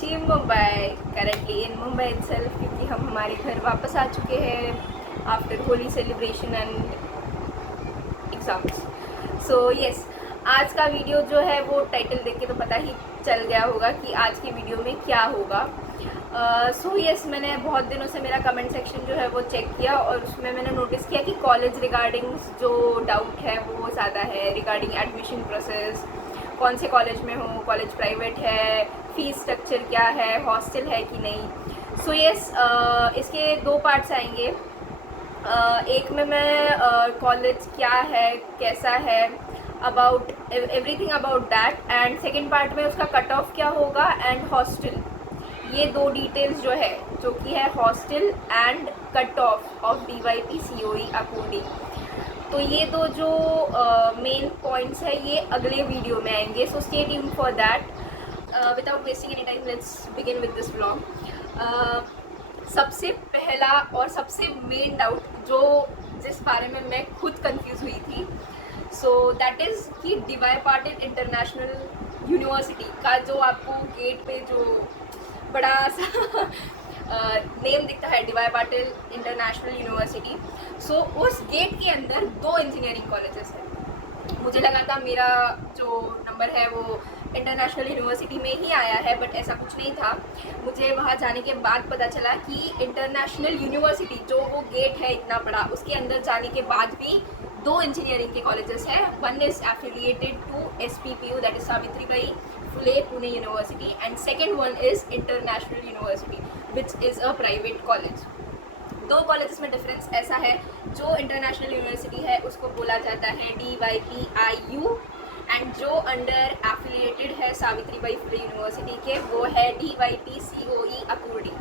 Ji Mumbai, currently in Mumbai itself, क्योंकि हम हमारे घर वापस आ चुके हैं after Holi celebration and exams. So yes, आज का वीडियो जो है वो टाइटल देख के तो पता ही चल गया होगा कि आज की वीडियो में क्या होगा। सो यस, मैंने बहुत दिनों से मेरा कमेंट सेक्शन जो है वो चेक किया और उसमें मैंने नोटिस किया कि कॉलेज रिगार्डिंग जो डाउट है वो ज़्यादा है रिगार्डिंग एडमिशन प्रोसेस, कौन से कॉलेज में हूँ, कॉलेज प्राइवेट है, फीस स्ट्रक्चर क्या है, हॉस्टल है कि नहीं। सो यस, इसके दो पार्ट्स आएंगे। एक में मैं कॉलेज क्या है, कैसा है, about everything about that, and second part में उसका कट ऑफ क्या होगा एंड हॉस्टल। ये दो डिटेल्स जो है, जो कि है hostel and cut off DYP COE according. तो ये दो जो मेन पॉइंट्स है ये अगले वीडियो में आएंगे, सो stay tuned for that. Without wasting any time, let's begin with this vlog. सबसे पहला और सबसे मेन डाउट जिस बारे में मैं खुद कंफ्यूज हुई थी, सो दैट इज़ कि DY पाटिल इंटरनेशनल यूनिवर्सिटी का जो आपको गेट पे जो बड़ा सा नेम दिखता है, DY पाटिल इंटरनेशनल यूनिवर्सिटी। सो उस गेट के अंदर दो इंजीनियरिंग कॉलेजेस हैं। मुझे लगा था मेरा जो नंबर है वो इंटरनेशनल यूनिवर्सिटी में ही आया है, बट ऐसा कुछ नहीं था। मुझे वहाँ जाने के बाद पता चला कि इंटरनेशनल यूनिवर्सिटी जो वो गेट है इतना बड़ा, उसके अंदर जाने के बाद भी दो इंजीनियरिंग के कॉलेजेस हैं। One is affiliated to SPPU, that is Savitribai Phule Pune university, and second one is international university which is a private college. दो कॉलेजेस में डिफरेंस ऐसा है, जो इंटरनेशनल यूनिवर्सिटी है उसको बोला जाता है DYPIU, एंड जो अंडर एफिलिएटेड है सावित्रीबाई फुले यूनिवर्सिटी के वो है DYP COE according.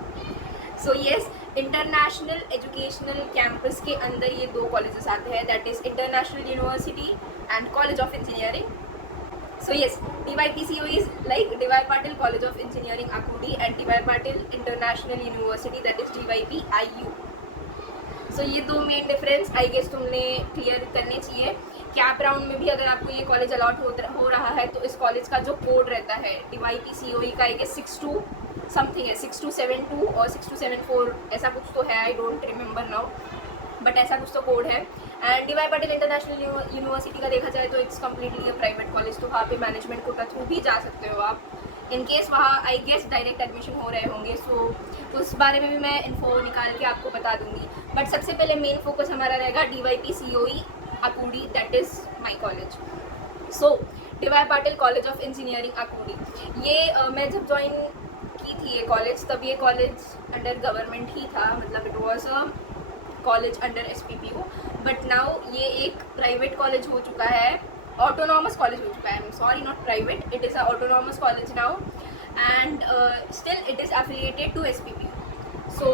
So yes, international educational campus के अंदर ये दो कॉलेजेस आते हैं, that is international university and college of engineering. So yes, DYP COE is like DY Patil College of Engineering Akudi and DY Patil International University, that is DYPIU. So ये दो main difference I guess तुमने clear करने चाहिए। Cap round में भी अगर आपको ये कॉलेज अलॉट हो रहा है तो इस कॉलेज का जो कोड रहता है DYP COE का, एक 62 समथिंग है, 6272 और 6274 ऐसा कुछ तो है, I don't remember now, but ऐसा कुछ तो कोड है। And DY Patil international university का देखा जाए तो it's completely a private college, तो वहाँ पे मैनेजमेंट कोटा थ्रू भी जा सकते हो आप, इन केस वहाँ आई गेस डायरेक्ट एडमिशन हो रहे होंगे। सो उस बारे में भी मैं इन्फो निकाल के आपको बता दूंगी, बट सबसे पहले मेन फोकस हमारा रहेगा DYP COE Akurdi, that is my college. So DY Patil college of engineering Akurdi, ये मैं जब ज्वाइन की थी ये कॉलेज, तब ये कॉलेज अंडर गवर्नमेंट ही था, मतलब it was a college under SPPU, but now ये एक प्राइवेट कॉलेज हो चुका है, ऑटोनॉमस कॉलेज हो चुका है, sorry not private, it is a autonomous college now, and still it is affiliated to SPPU। So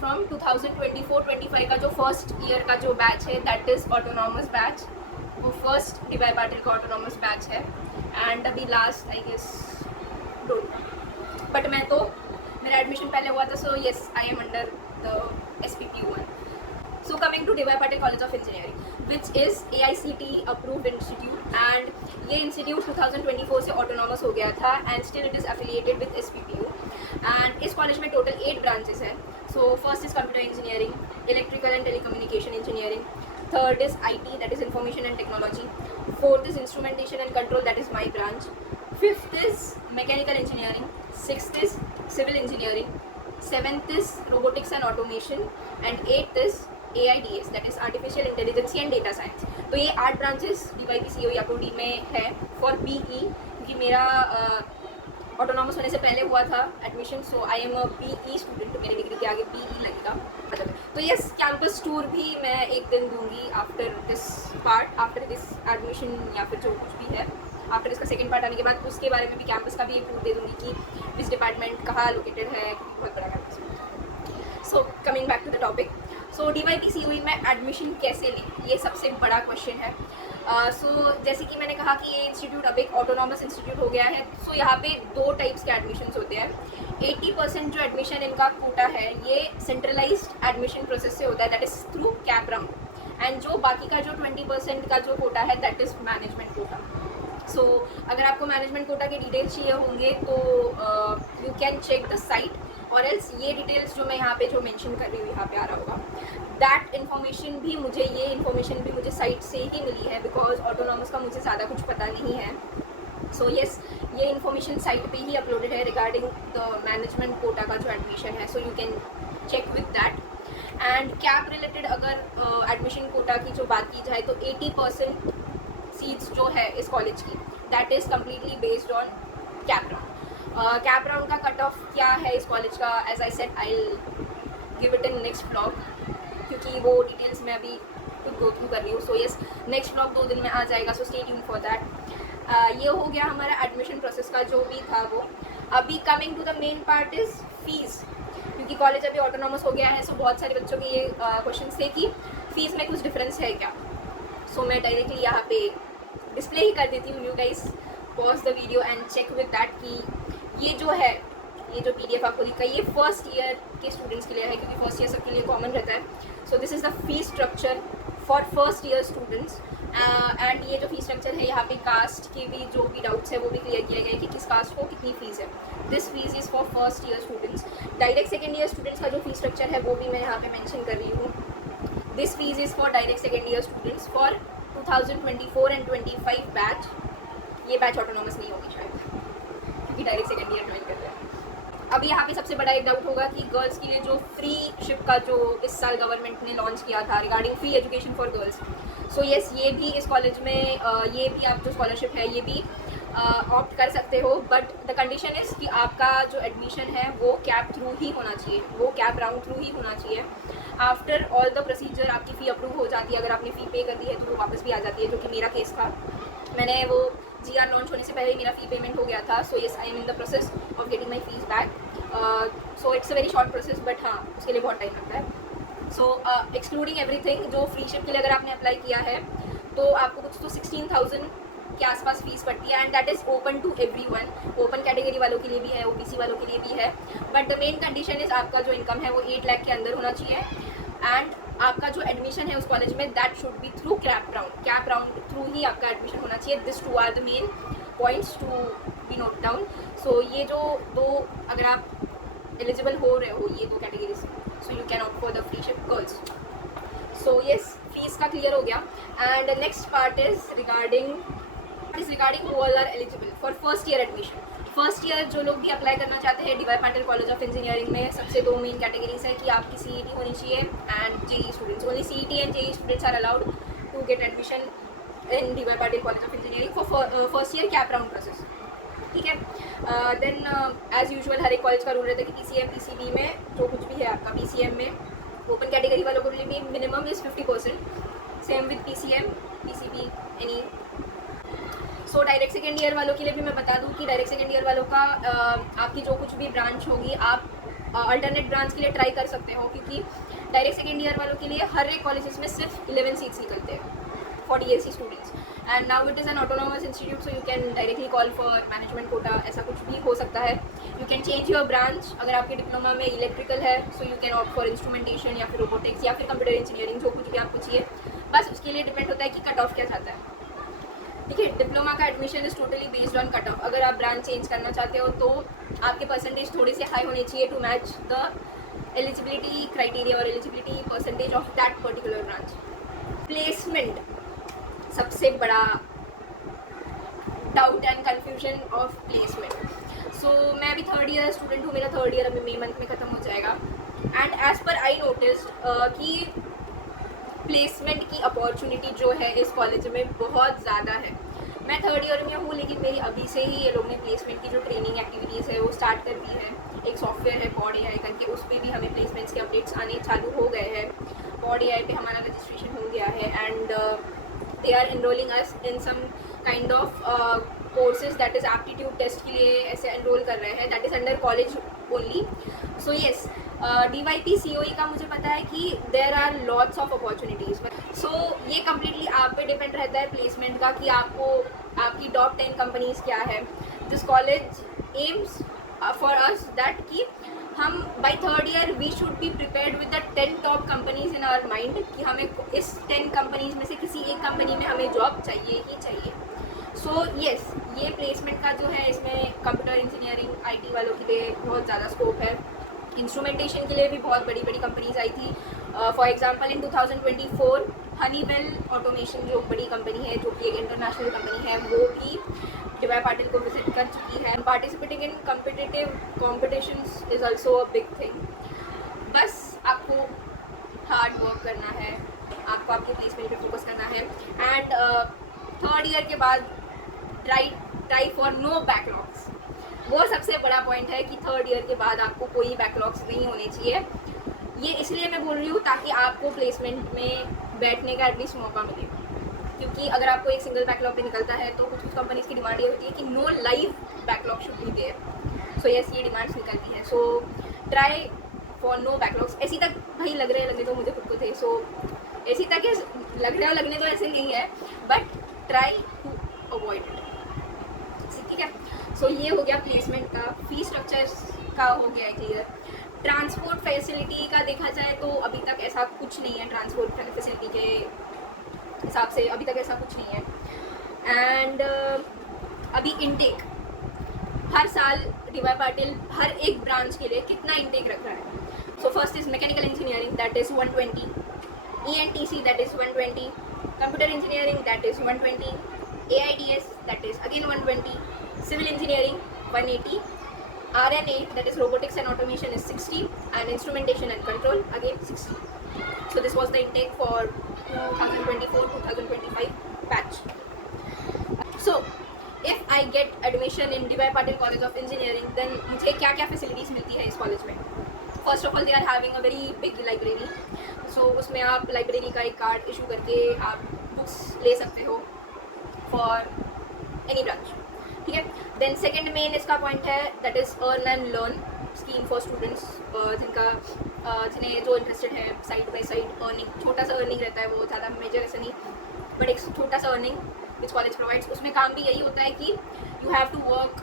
from 2024-25 का जो फर्स्ट ईयर का जो बैच है दैट इज़ ऑटोनॉमस बैच, वो फर्स्ट DY पाटिल का ऑटोनॉमस बैच है, एंड अभी last I guess don't, but मैं तो मेरा एडमिशन पहले हुआ था, so yes I am under the SPPU one. So coming to DY Patil College of Engineering, which is AICTE approved institute, and ये institute 2024 से autonomous हो गया था, and still it is affiliated with SPPU, and इस college में total 8 branches हैं। So first is computer engineering, electrical and telecommunication engineering, third is IT, that is information and technology, fourth is instrumentation and control, that is my branch, fifth is mechanical engineering, sixth is civil engineering, seventh is robotics and automation, and eighth is AIDS, that is artificial intelligence and data science. तो ये 8 branches DYP COE अकूडी में है for BE, क्योंकि मेरा autonomous होने से पहले हुआ था admission, so I am a BE student, तो मेरी डिग्री के आगे BE लगेगा। तो यस, कैंपस टूर भी मैं एक दिन दूंगी after this part, after this admission, या फिर जो कुछ भी है आफ्टर इसका सेकेंड पार्ट आने के बाद, उसके बारे में भी कैंपस का भी एक टूर दे दूँगी कि इस डिपार्टमेंट कहाँ लोकेटेड है, बहुत बड़ा कैंपस है। So coming back to the topic, so DYP COE में एडमिशन कैसे लें, ये सबसे बड़ा क्वेश्चन है। सो जैसे कि मैंने कहा कि ये इंस्टीट्यूट अब एक ऑटोनॉमस इंस्टीट्यूट हो गया है, सो यहाँ पे दो टाइप्स के एडमिशन्स होते हैं। 80% जो एडमिशन इनका कोटा है ये सेंट्रलाइज्ड एडमिशन प्रोसेस से होता है, that is through CAP round, and जो बाकी का जो 20% का जो कोटा है that is management quota. So अगर आपको मैनेजमेंट कोटा के डिटेल्स चाहिए होंगे तो you can check the site, और एल्स ये डिटेल्स जो मैं यहाँ पे जो मेंशन कर रही हूँ यहाँ पे आ रहा होगा, दैट इन्फॉर्मेशन भी मुझे साइट से ही मिली है, बिकॉज ऑटोनॉमस का मुझे ज़्यादा कुछ पता नहीं है. सो येस, ये इन्फॉर्मेशन साइट पे ही अपलोडेड है रिगार्डिंग द मैनेजमेंट कोटा का जो एडमिशन है. So you can check with that. And CAP related अगर एडमिशन कोटा की जो बात की जाए तो 80% सीट्स जो है इस कॉलेज की, that is completely based on CAP round. CAP round का कट ऑफ क्या है इस कॉलेज का, as I said I give it in next blog, क्योंकि वो डिटेल्स मैं अभी खुद गो थ्रू कर रही हूँ. सो येस, नेक्स्ट ब्लॉग 2 दिन में आ जाएगा, so stay tune for that. ये हो गया हमारा एडमिशन प्रोसेस का जो भी था वो. अभी coming to the main part is fees, क्योंकि कॉलेज अभी ऑटोनॉमस हो गया है. सो बहुत सारे बच्चों के ये क्वेश्चन थे कि फ़ीस में कुछ डिफरेंस है क्या. सो मैं डायरेक्टली यहाँ पे डिस्प्ले ही कर देती हूँ. You guys pause the video and check with that कि ये जो है, ये जो PDF आपको दिखा है, ये फर्स्ट ईयर के स्टूडेंट्स के लिए है, क्योंकि फर्स्ट ईयर सबके लिए कॉमन रहता है. So this is the fees structure for first year students. And ये जो फीस स्ट्रक्चर है, यहाँ पे कास्ट के भी जो भी डाउट्स है वो भी क्लियर किया गया है कि किस कास्ट को कितनी फ़ीस है. This fees is for first year students. Direct second year students का जो फीस स्ट्रक्चर है वो भी मैं यहाँ पे मेंशन कर रही हूँ. This fees is for direct second year students for 2024 and 25 batch. ये बैच ऑटोनॉमस नहीं होगी शायद, क्योंकि डायरेक्ट सेकेंड ईयर ज्वाइन कर रहे हैं. अब यहाँ पे सबसे बड़ा एक डाउट होगा कि गर्ल्स के लिए जो फ्री शिप का जो इस साल गवर्नमेंट ने लॉन्च किया था regarding free education for girls. So yes, ये भी इस कॉलेज में ये भी आप जो स्कॉलरशिप है ये भी ऑप्ट कर सकते हो. बट द कंडीशन इज़ कि आपका जो एडमिशन है वो कैप थ्रू ही होना चाहिए, वो कैप राउंड थ्रू ही होना चाहिए. आफ्टर ऑल द प्रोसीजर आपकी फ़ी अप्रूव हो जाती है. अगर आपने फ़ी पे कर दी है तो वो वापस भी आ जाती है, जो कि मेरा केस था. मैंने वो GR लॉन्च होने से पहले ही मेरा फ़ी पेमेंट हो गया था. So yes, I M in the process of getting my fees back. So it's a very short process, but हाँ उसके लिए बहुत टाइम लगता है. सो एक्सक्लूडिंग एवरीथिंग, जो फ्री शिप के लिए अगर आपने अप्लाई किया है तो आपको कुछ तो 16,000 के आसपास फीस पड़ती है. And that is open to everyone. Open category वालों के लिए भी है, OBC वालों के लिए भी है. But the main condition is आपका जो इनकम है वो 8 लाख के अंदर होना चाहिए. एंड आपका जो एडमिशन है उस कॉलेज में that should be through CAP round through ही आपका एडमिशन होना चाहिए. This 2 are the main points to be note down. So ये जो दो, अगर आप एलिजिबल हो रहे हो ये 2 categories, so you can opt for the free ship girls. So yes, fees का क्लियर हो गया. And next part is regarding who all are eligible for first year admission. First year जो लोग भी अप्लाई करना चाहते हैं DY Patil college of engineering में, सबसे 2 मेन कैटेगरीज है कि आपकी CET होनी चाहिए and JEE students. Only CET and JEE students are allowed to get admission in DY Patil college of engineering for first year CAP round process. ठीक है. Then as usual हर एक कॉलेज का rule रहता है कि PCM PCB में जो कुछ भी है आपका, PCM में ओपन कैटेगरी वालों को भी minimum is 50%. Same with PCM PCB any. So direct second year वालों के लिए भी मैं बता दूं कि डायरेक्ट सेकेंड ईयर वालों का आपकी जो कुछ भी ब्रांच होगी आप अल्टरनेट ब्रांच के लिए ट्राई कर सकते हो, क्योंकि डायरेक्ट सेकेंड ईयर वालों के लिए हर एक कॉलेजेस में सिर्फ 11 सीट्स निकलते हैं for DSC students. And now it is an autonomous institute, so you can directly call for management quota. ऐसा कुछ भी हो सकता है. You can change your branch. अगर आपके डिप्लोमा में इलेक्ट्रिकल है so you can opt for instrumentation या फिर रोबोटिक्स या फिर कंप्यूटर इंजीनियरिंग, जो कुछ भी आपको चाहिए. बस उसके लिए डिपेंड होता है कि कट ऑफ क्या चाहता है. ठीक है. डिप्लोमा का admission is totally based on cut off. अगर आप ब्रांच चेंज करना चाहते हो तो आपके परसेंटेज थोड़े से हाई होने चाहिए to match the eligibility criteria और eligibility percentage of that particular branch. Placement सबसे बड़ा doubt and confusion of placement. So मैं अभी 3rd ईयर स्टूडेंट हूँ. मेरा 3rd ईयर अभी May मंथ में ख़त्म हो जाएगा. And as per I noticed कि प्लेसमेंट की अपॉर्चुनिटी जो है इस कॉलेज में बहुत ज़्यादा है. मैं 3rd ईयर में हूँ, लेकिन मेरी अभी से ही ये लोग ने प्लेसमेंट की जो ट्रेनिंग एक्टिविटीज़ है वो स्टार्ट कर दी है. एक सॉफ्टवेयर है Pod AI करके, उस पर भी हमें प्लेसमेंट्स के अपडेट्स आने चालू हो गए हैं. Pod AI पे हमारा रजिस्ट्रेशन हो गया है. And they are enrolling us in some kind of courses that is aptitude test के लिए ऐसे एनरोल कर रहे हैं. That is under college only. So yes, DYP COE का मुझे पता है कि there are lots of opportunities. So ये कम्प्लीटली आप पे डिपेंड रहता है प्लेसमेंट का कि आपको आपकी टॉप 10 कंपनीज़ क्या है. This college aims for us that कि हम by 3rd year we should be prepared with the 10 top companies in our mind कि हमें इस 10 कंपनीज़ में से किसी एक कंपनी में हमें जॉब चाहिए ही चाहिए. सो येस, ये प्लेसमेंट का जो है इसमें कंप्यूटर इंजीनियरिंग IT वालों के लिए बहुत ज़्यादा स्कोप है। इंस्ट्रूमेंटेशन के लिए भी बहुत बड़ी बड़ी कंपनीज आई थी। For example in 2024 Honeywell automation जो बड़ी कंपनी है, जो कि एक इंटरनेशनल कंपनी है, वो भी DY पाटिल को विजिट कर चुकी है। Participating in competitive competitions is also a big thing. बस आपको हार्ड वर्क करना है, आपको आपके प्लेसमेंट पे फोकस करना है। एंड थर्ड ईयर के बाद ट्राई फॉर नो बैकलॉग्स। वो सबसे बड़ा पॉइंट है कि थर्ड ईयर के बाद आपको कोई बैकलॉग्स नहीं होने चाहिए। ये इसलिए मैं बोल रही हूँ ताकि आपको प्लेसमेंट में बैठने का एटलीस्ट मौका मिले, क्योंकि अगर आपको एक सिंगल बैकलॉग पे निकलता है तो कुछ कुछ कंपनीज की डिमांड ये होती है कि no live backlog should be there. So yes, ये डिमांड्स निकलती है। So try for no backlogs. ऐसी तक भाई लगने तो मुझे खुद को थे, सो ऐसी तक लगने तो ऐसे नहीं है, but try to avoid it. ठीक है, सो ये हो गया प्लेसमेंट का। फी स्ट्रक्चर का हो गया क्लियर। ट्रांसपोर्ट फैसिलिटी का देखा जाए तो अभी तक ऐसा कुछ नहीं है। ट्रांसपोर्ट फैसिलिटी के हिसाब से अभी तक ऐसा कुछ नहीं है। एंड अभी इनटेक हर साल DY पाटिल हर एक ब्रांच के लिए कितना इनटेक रख रहा है। So first is mechanical engineering, that is 120, ENTC that is 120, computer engineering that is 120, AIDS that is again 120, civil engineering 180, RNA that is robotics and automation is 60, and instrumentation and control again 60. So this was the intake for 2024-2025 batch. So if I get admission in DY Patil College of Engineering, then मुझे क्या क्या facilities मिलती है इस college में। First of all they are having a very big library. So उसमें आप library का एक कार्ड इशू करके आप बुक्स ले सकते हो फॉर एनी ब्रांच। ठीक है, देन सेकेंड मेन इसका पॉइंट है that is earn and learn scheme for students, जिन्हें जो इंटरेस्टेड है साइड बाई साइड अर्निंग। छोटा सा अर्निंग रहता है, वो ज़्यादा मेजर ऐसा नहीं, बट एक छोटा सा अर्निंग विच कॉलेज प्रोवाइड्स। उसमें काम भी यही होता है कि you have to work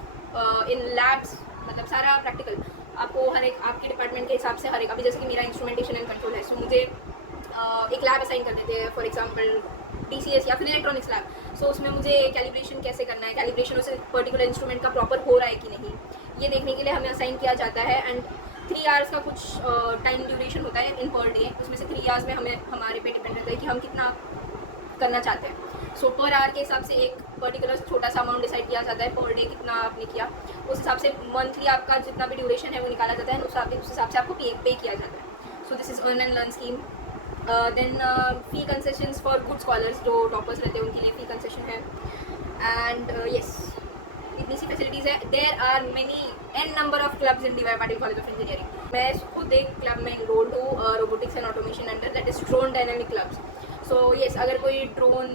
in labs, मतलब सारा प्रैक्टिकल आपको हर एक आपके डिपार्टमेंट के हिसाब से हर एक। अभी जैसे कि मेरा इंस्ट्रूमेंटेशन एंड कंट्रोल है, सो मुझे एक लैब असाइन कर देते हैं, फॉर एग्जांपल DCS या फिर इलेक्ट्रॉनिक्स लैब। सो उसमें मुझे कैलिब्रेशन कैसे करना है, कैलिब्रेशन उस पर्टिकुलर इंस्ट्रूमेंट का प्रॉपर हो रहा है कि नहीं, ये देखने के लिए हमें असाइन किया जाता है। एंड 3 आवर्स का कुछ टाइम ड्यूरेशन होता है इन पर डे। उसमें से 3 आवर्स में हमारे पे डिपेंड रहता है कि हम कितना करना चाहते हैं। सो पर आवर के हिसाब से एक पर्टिकुलर छोटा सा अमाउंट डिसाइड किया जाता है, पर डे कितना आपने किया, उस हिसाब से मंथली आपका जितना भी ड्यूरेशन है वो निकाला जाता है, उस हिसाब से आपको पे किया जाता है। So this is earn and learn scheme. Then fee concessions for good scholars, जो टॉपर्स रहते हैं उनके लिए फ़ी कंसेशन है। एंड येस, इतनी सी फैसिलिटीज़ है। There are many an number of clubs in DY Patil college of engineering. मैं खुद एक क्लब में इनरोल्ड हूँ, robotics and automation under, that is drone dynamic clubs. So yes, अगर कोई ड्रोन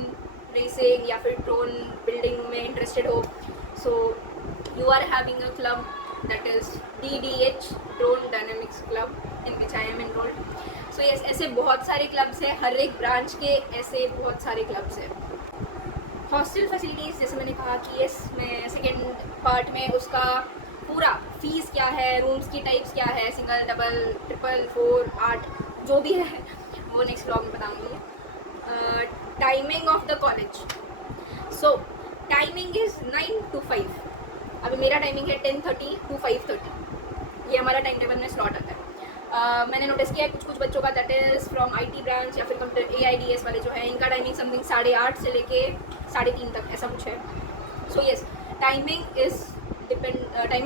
रेसिंग या फिर ड्रोन बिल्डिंग में इंटरेस्टेड हो, so you are having a club that is DDH, drone dynamics club, in which I am enrolled. So yes, ऐसे बहुत सारे clubs हैं, हर एक ब्रांच के ऐसे बहुत सारे क्लब्स हैं। हॉस्टल फैसिलिटीज़, जैसे मैंने कहा कि यस, मैं सेकेंड पार्ट में उसका पूरा फीस क्या है, रूम्स की टाइप्स क्या है, सिंगल, डबल, ट्रिपल, 4, 8 जो भी है वो नेक्स्ट ब्लॉग में बताऊँगी। Timing of the college, so timing is 9 to 5। अभी मेरा टाइमिंग है 10:30 to 5:30, ये हमारा टाइम टेबल में स्लॉट आता है। मैंने नोटिस किया है कुछ बच्चों का, that is from IT branch या फिर कंप्यूटर AIDS वाले जो है, इनका टाइमिंग समथिंग 8:30 से लेके 3:30 तक ऐसा कुछ है। So yes, timing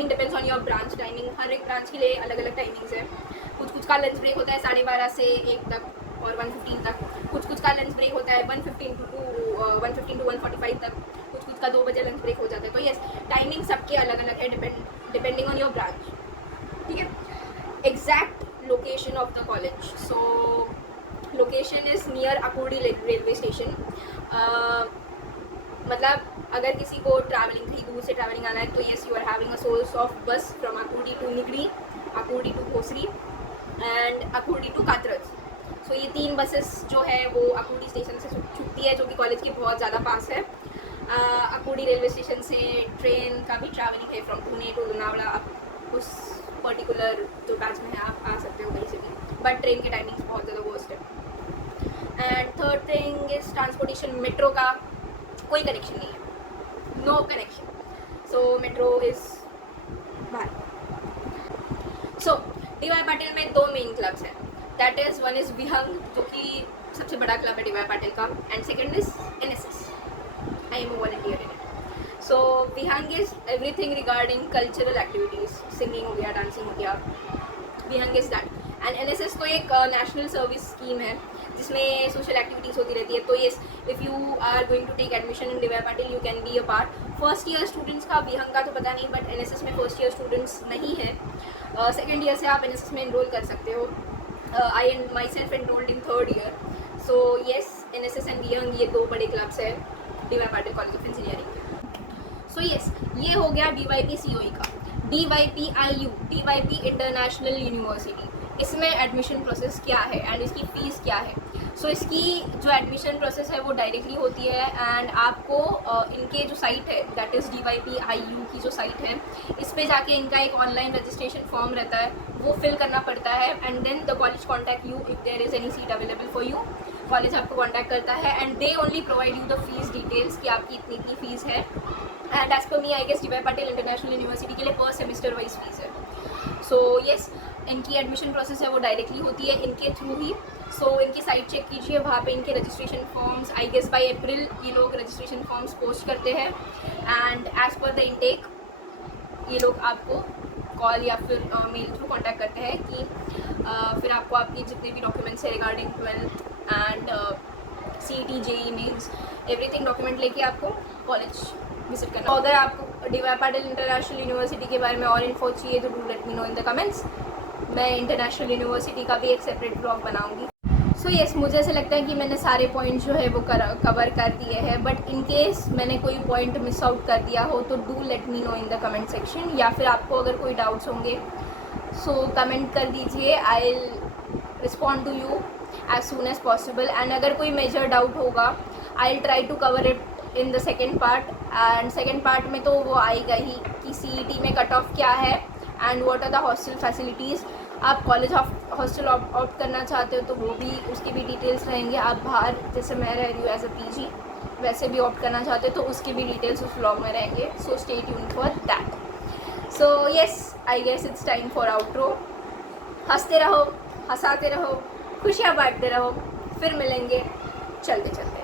depends on your branch. Timing हर एक ब्रांच के लिए अलग अलग टाइमिंग्स है। कुछ का लंच ब्रेक होता है 12:30 से 1 तक और 1:15 तक। कुछ का लंच ब्रेक होता है 1:15 to 1:45 तक। कुछ का 2 बजे लंच ब्रेक हो जाता है। तो येस, टाइमिंग सबके अलग अलग है, डिपेंडिंग ऑन योर ब्रांच। ठीक है, exact location of the college, so location is near Akurdi railway station. मतलब अगर किसी को ट्रैवलिंग कहीं दूर से ट्रैवलिंग आना है तो yes, you are having a source of bus from Akurdi to Nigdi, Akurdi to Bhosari and Akurdi to Katraj. So ये 3 बसेस जो है वो अकूर्डी स्टेशन से छुटती है, जो कि कॉलेज के बहुत ज़्यादा पास है। अकूर्डी रेलवे स्टेशन से ट्रेन का भी ट्रैवलिंग है फ्रॉम पुणे टू लोनावला। आप उस पर्टिकुलर जो बैच में है आप आ सकते हो कहीं से भी, बट ट्रेन के टाइमिंग्स बहुत ज़्यादा वर्स्ट है। And third thing is transportation. Metro का कोई कनेक्शन नहीं है, no connection. So metro is बाहर. सो डी.वाई. पाटिल में 2 मेन क्लब्स हैं. That is one is Vihang, जो कि सबसे बड़ा क्लब है डी.वाई. पाटिल का, and second is NSS. I am a volunteer in it. So Vihang is everything regarding cultural activities, singing हो गया, डांसिंग हो गया. Vihang is that. And NSS को एक नेशनल सर्विस स्कीम है जिसमें सोशल एक्टिविटीज़ होती रहती है. तो yes, if you are going to take admission in DY. Patil you can be a part. First year students का विहंग का तो पता नहीं, बट NSS में फर्स्ट ईयर स्टूडेंट्स नहीं है. सेकेंड ईयर से आप NSS में इनरोल कर सकते हो. I and my self enrolled in third year. So yes, NSS and Vihang ये 2 बड़े क्लब्स हैं D Y. Patil college of engineering. So yes, ये हो गया DYP COE का. DYPIU, DYP इंटरनेशनल यूनिवर्सिटी, इसमें एडमिशन प्रोसेस क्या है एंड इसकी फ़ीस क्या है. सो इसकी जो एडमिशन प्रोसेस है वो डायरेक्टली होती है, एंड आपको इनके जो साइट है दैट इज़ DYPIU की जो साइट है, इस पे जाके इनका एक ऑनलाइन रजिस्ट्रेशन फॉर्म रहता है, वो फिल करना पड़ता है. And then the college contact you if there is any seat available for you. College आपको कॉन्टैक्ट करता है and they only provide you the fees details कि आपकी इतनी फीस है. And as per me I guess DY. Patil international university के लिए per semester wise fees है. सो येस, इनकी एडमिशन प्रोसेस है वो डायरेक्टली होती है इनके थ्रू ही. सो इनकी साइट चेक कीजिए, वहाँ पे इनके registration forms I guess by April ये लोग रजिस्ट्रेशन फॉर्म्स पोस्ट करते हैं. And as per the intake ये लोग आपको कॉल या फिर मेल थ्रू कॉन्टैक्ट करते हैं कि फिर आपको आपकी जितने भी डॉक्यूमेंट्स है regarding 12th and CET JEE mains everything document लेके आपको कॉलेज विजिट करना. अगर आपको डी.वाई. पाटिल इंटरनेशनल यूनिवर्सिटी के बारे में और इन्फो चाहिए तो do let me know in the comments. मैं इंटरनेशनल यूनिवर्सिटी का भी एक सेपरेट ब्लॉग बनाऊंगी. सो येस, मुझे ऐसा लगता है कि मैंने सारे पॉइंट जो है वो कवर कर दिए हैं, बट इन केस मैंने कोई पॉइंट मिस आउट कर दिया हो तो do let me know in the comment section. या फिर आपको अगर कोई डाउट्स होंगे सो कमेंट कर दीजिए. I will respond to you as soon as possible. And अगर कोई मेजर डाउट होगा I will try to cover it in the second part. And second part में तो वो आएगा ही कि CET में कट ऑफ क्या है and what are the hostel facilities. आप कॉलेज हॉस्टल ऑप्ट करना चाहते हो तो वो भी, उसकी भी डिटेल्स रहेंगे. आप बाहर जैसे मैं रह रही हूँ एज अ PG वैसे भी ऑप्ट करना चाहते हो तो उसके भी डिटेल्स उस व्लॉग में रहेंगे. So stay tuned for that. So yes, I guess it's time for outro. हंसते रहो, हंसाते रहो, खुशियाँ बांटते रहो. फिर मिलेंगे चलते चलते.